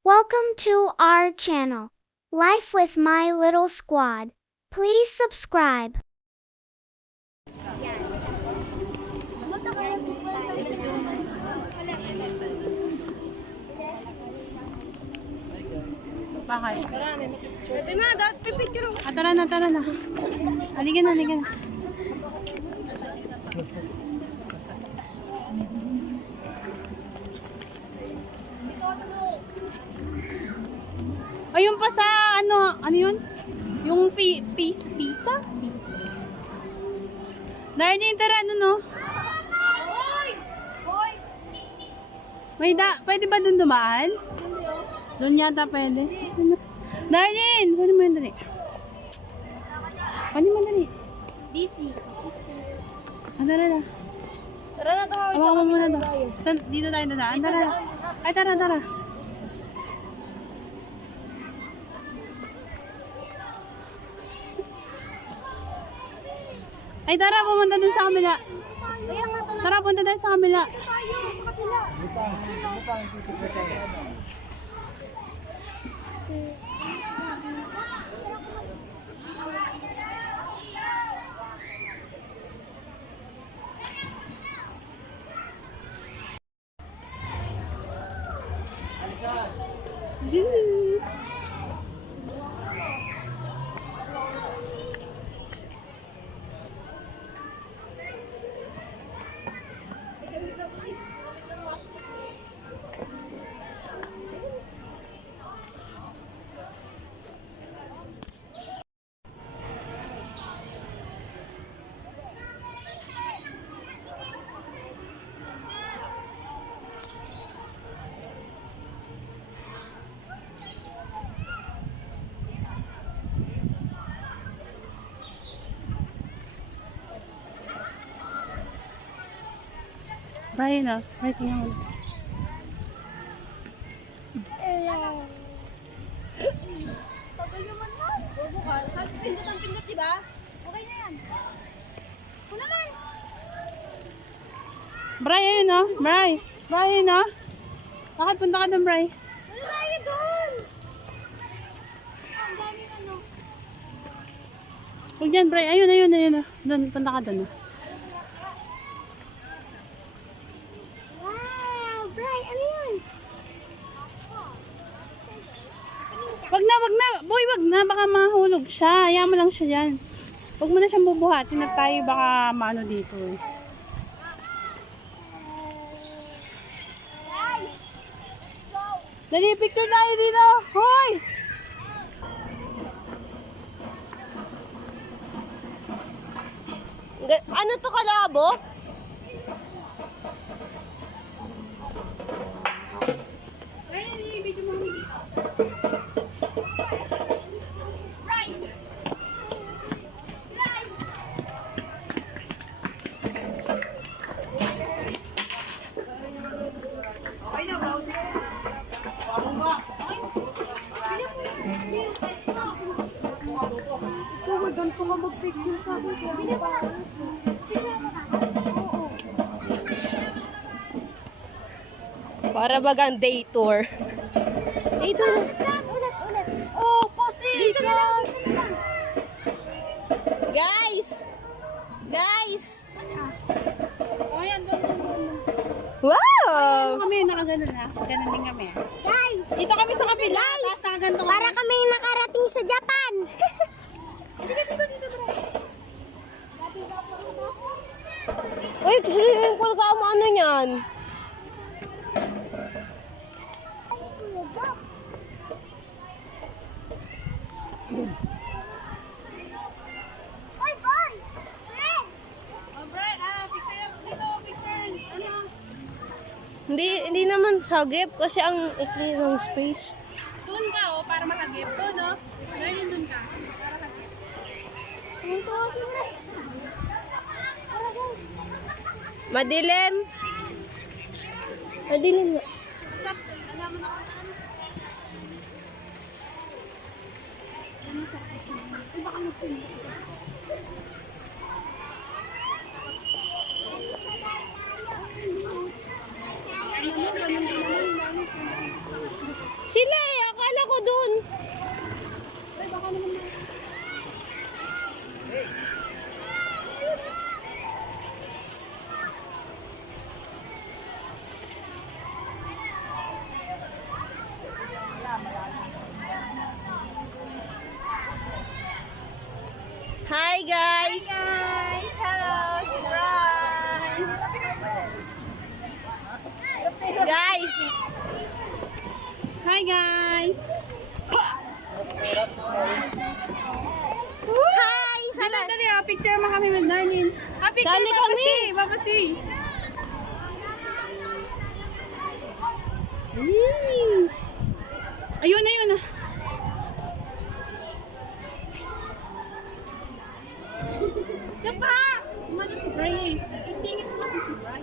Welcome to our channel, Life with My Little Squad. Please subscribe. Bakit? Pwede na, dati pipicture. Tara na. Halika na. Ayun pa sa ano yun? Yung pizza? Darlene, tara no? Pwede ba dun dumaan? Doon yata pwede. Darlene! Pwede mo dali. Busy. Tara na. Tara na, tumawid Hawakan mo muna to. Dito tayo dadaan. Tara. Ay, tara. Ay, tara. Pumunta dun sa kabila. Tara, punta tayo sa kabila. Brian, tingnan mo. Tagal naman na. Bobo ka. Pindot, diba? Okay na yan. Ako naman. Brian, Brian, bakit punta ka dun, Brian? Ano tayo doon? Ang daming ano. Huwag dyan, Brian. Ayun. Doon, punta ka dun. Wow, Bri, ano yun? Wag na. Boy, wag na. Baka mahulog siya. Hayaan mo lang siya dyan. Huwag mo na siyang bubuhatin at tayo baka maano dito. Dali, picture tayo dito. Hoy! Ano to, kalabo? Ganito ka mag-picture sa akin. Para bagang day tour. Day tour. Ulit. Oh, pasikat! Guys! Oh, yan, doon. Wow! Kami, nakaganon na. Ganon din kami. Guys! Dito kami sa kapila. Tapos nakaganto kami. Para kami nakarating sa Japan! Uy, silihin ko ka mo ano yan. Oh, Brian, picture. Ano? Hindi naman sagip kasi ang ikli ng space. Doon ka, para makagip. Doon, no? Brian, doon ka. Para makagip. Madilim nga. Sila! dun. Hi guys! Hello, surprise! Guys! Hi guys! Hi! Dali, dali, picture mo kami with Darlene. Picture Sali kami. Babasi! Ayun, ayun ah. Sapa! Sumali si Bray. Itingin mo kasi si Bray.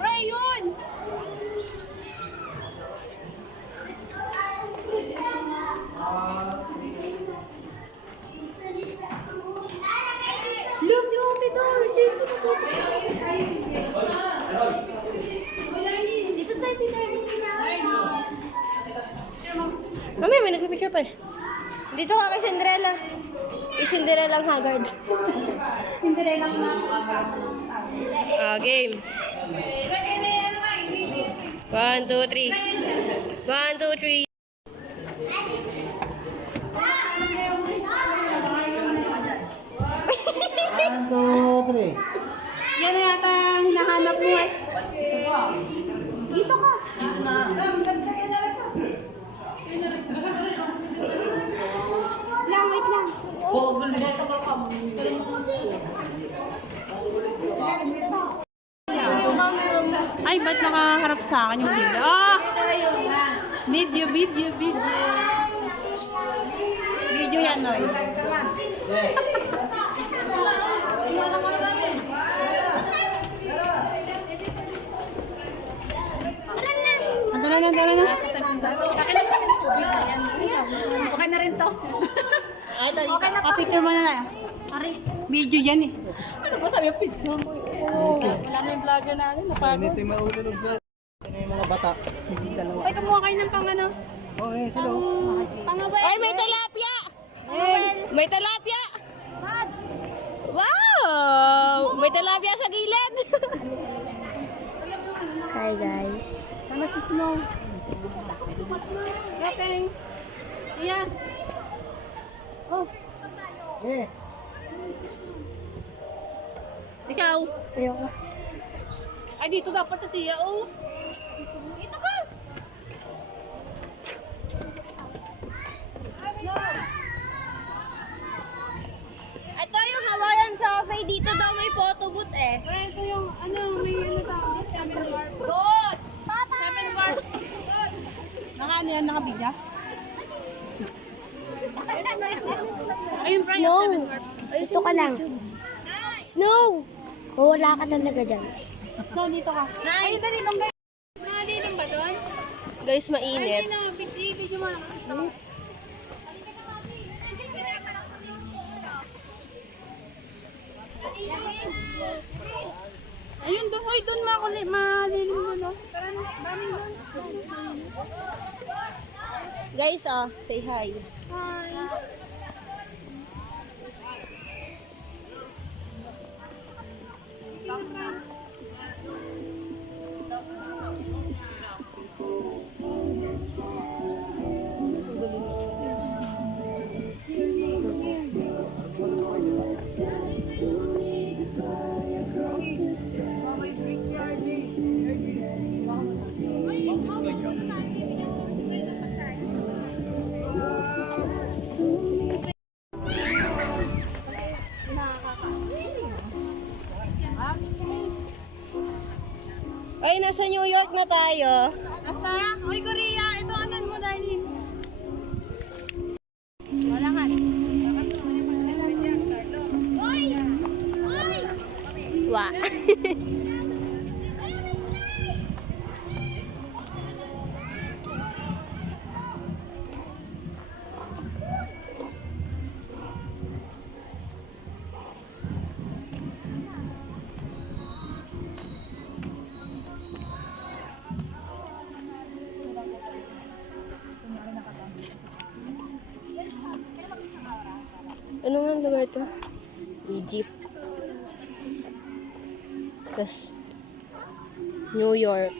Bray, yun! Lucy, ate daw! Dito na to! Dito tayo, Mami, may nagpipicture pa eh. Dito ka kay Cinderella. Kay Cinderella ang Haggard. Cinderella na. Game. 1, 2, 3. 1, 2, 3. Yan na yata ang hinahanap mo eh. Dito ka. Lang, wait lang. Ay, ba't nakaharap sa akin yung video? Ah! Video. Video yan, Noy. Tara na. Okay na rin to. Ay, dali. Kapicture mo na. Video yan eh. Ano ba sabi yung picture mo? Wala na yung vlogger natin. Napagod. Hindi maulo ng vlog. Ano yung mga bata? Hindi dalawa. Ay, kumuha kayo ng pang ano? Oh, eh, sila. Pangabay. Ay, may tilapia! May tilapia! Wow! May tilapia sa gilid! Hi guys. Sana si Snow. Okay. Iya. Oh. Eh, Ikaw. Ayoko. Ay, dito dapat na tiya, oh. Dito ka! Ito yung Hawaiian Cafe. Dito daw may photo booth eh. Pero ito yung, ano, may ano tao. 7 bars. Good! 7 bars. Naka ano yan, nakabigya? Ayun, Brian, Snow. 7 bars. Dito ka lang. Snow! Oh, wala ka talaga dyan. So, dito ka. Ayun, dali lang ba? Dali lang ba doon? Guys, mainit. Ayun na, video mo. Ayun doon, hoy, doon malilim doon, oh. Tara na, daming doon. Guys, say hi. Ay, nasa New York na tayo. Asa? Hoy, Korea, ito anan mo, darling. Wala ka. Wa. Ano nga ang lugar to? Egypt. Tapos, New York.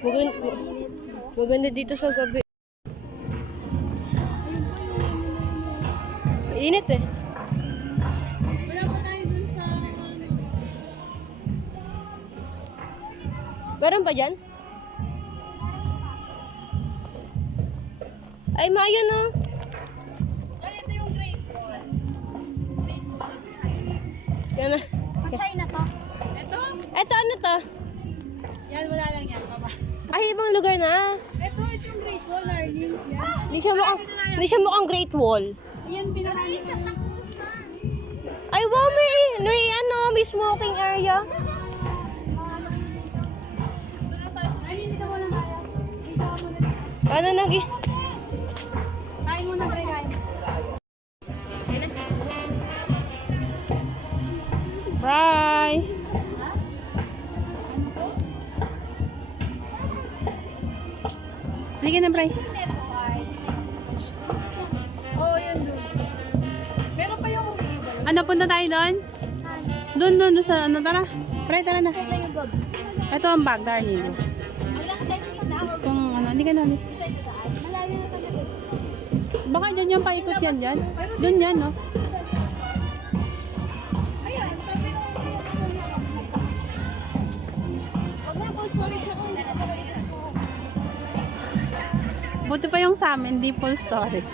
Maganda, maganda dito sa gabi. Init eh. Wala pa tayo dun sa... Meron ba dyan? Ay, maayan na. Ay, ito yung Great Wall. Yan na. China to. Ito? Eto, ano to? Yan, wala lang yan. Baba. Ay, ibang lugar na. Ito yung Great Wall, darling. Yan. Hindi siya mukhang Great Wall. Ayan, pinakain ko. Ay, wow, may may smoking area. Ay, hindi ka muna kaya. Dito ka muna. Ano nag... Kain muna, Dre, kain. Bye! Halika na, Bray. Ano, punta tayo doon? Doon sa ano, tara. Bray, tara na. Ito ang bag, darling. Kung ano, hindi ka na. Baka dyan yung paikot yan dyan. Doon yan, no? Buti pa yung sa amin, di full storage.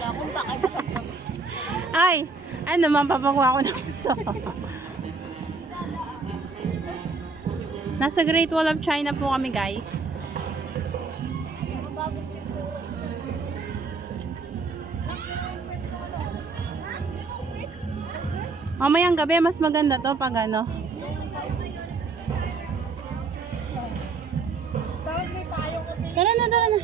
Ay, ano naman, papakuha ko na ito. Nasa Great Wall of China po kami, guys. Mamayang gabi, mas maganda to pag ano. Tara na, tara na.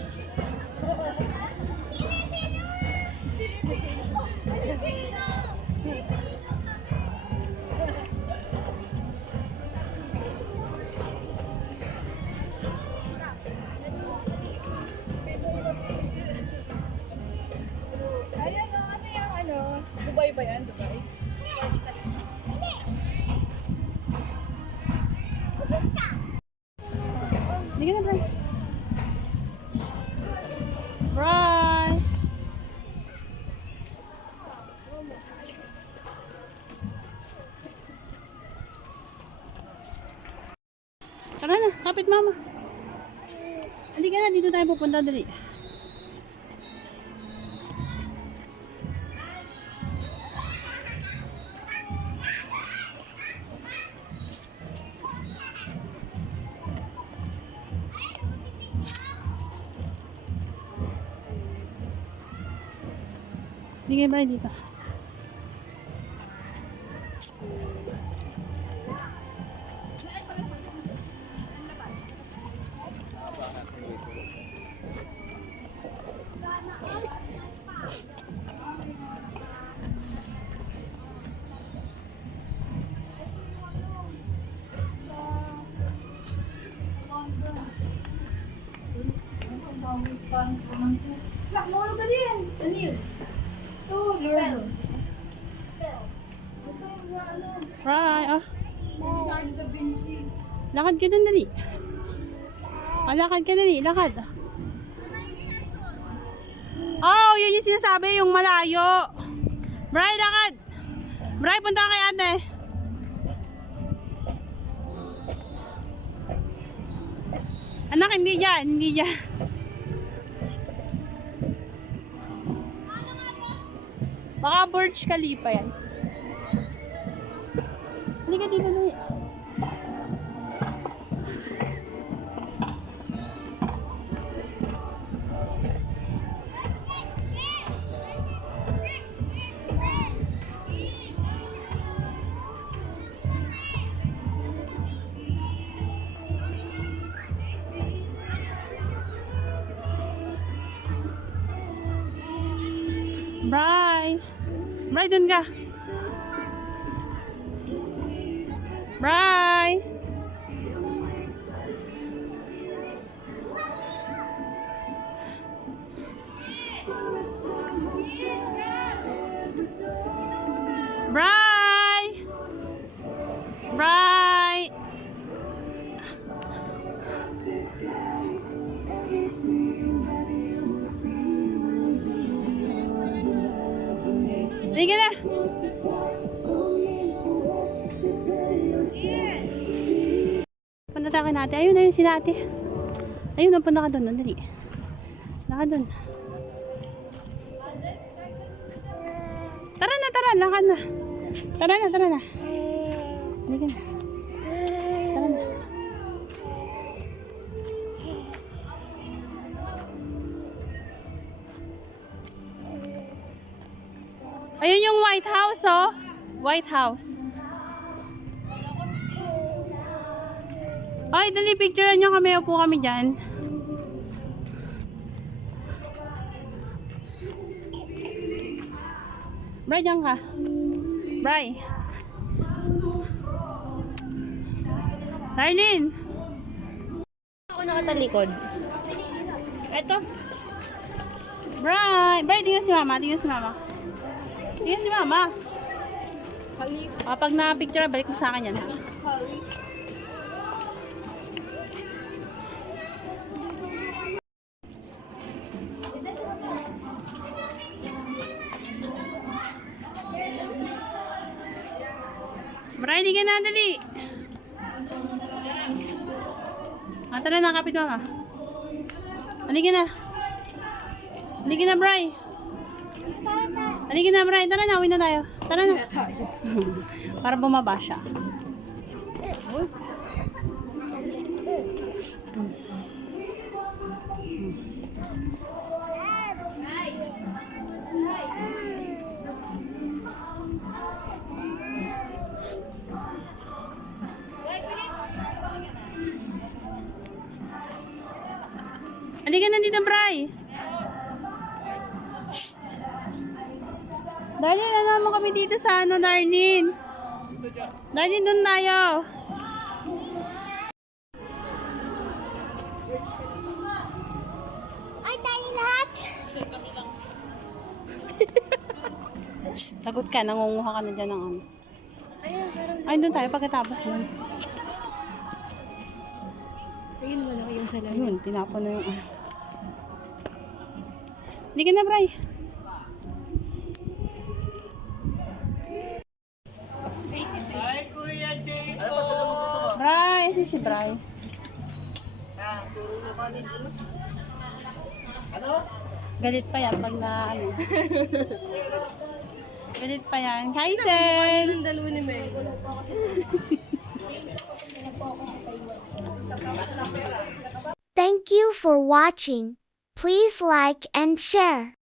Dubai ba yan? Dubai? Hindi ka na, Bray. Bray! Tara na, kapit mama. Hindi ka na, dito tayo pupunta, dali. Hindi kayo ba dito? Nak, mahulog ka din. Ano yun? Spell. Right, ah. Leonardo da Vinci. Lakad ka dun, dali. Lakad ka, dali. Lakad. Oh, yun yung sinasabi, yung malayo. Bray, lakad. Bray, punta ka kay ate. Anak, hindi dyan, hindi dyan. Baka Burj Khalifa yan. Hindi ka dito na. Bray! Bray, dun ka! Bray! Halika na. Punta tayo kay ate. Ayun, ayun si ate. Ayun, punta ka doon. Dali. Lakad doon. Tara na, tara. Lakad na. Tara na, tara na. Halika na. Tara na. Ayun yung White House, oh. White House. Ay, dali, picturean nyo kami. Upo kami dyan. Bray, dyan ka. Bray. Darlene. Ako nakatalikod. Eto. Bray. Bray, tingnan si mama. Tingnan si mama. Tingnan si mama. Pag na-picture, balik mo sa akin yan, ha? Bray, di ka na, dali. Tara na, kapit mama. Halika na. Halika na, Bray. Halika na, Bray. Tara na, uwi na tayo. Tara na. Para bumaba siya. Halika na dito, Bray. Darlene, ano mo kami dito sa ano, Darlene? Darlene, doon tayo. Ay, tayo lahat! Tagot ka, nangunguha ka na dyan ng ano. Ay, doon tayo pagkatapos nun. Ayun, malaki yung salamin. Ayun, tinapon na yung ano. Hindi ka na, Bray. Bray, si Bray. Galit pa yan pag na ano. Galit pa yan. Kaisen! Yung dalawa ni Mel. Thank you for watching. Please like and share.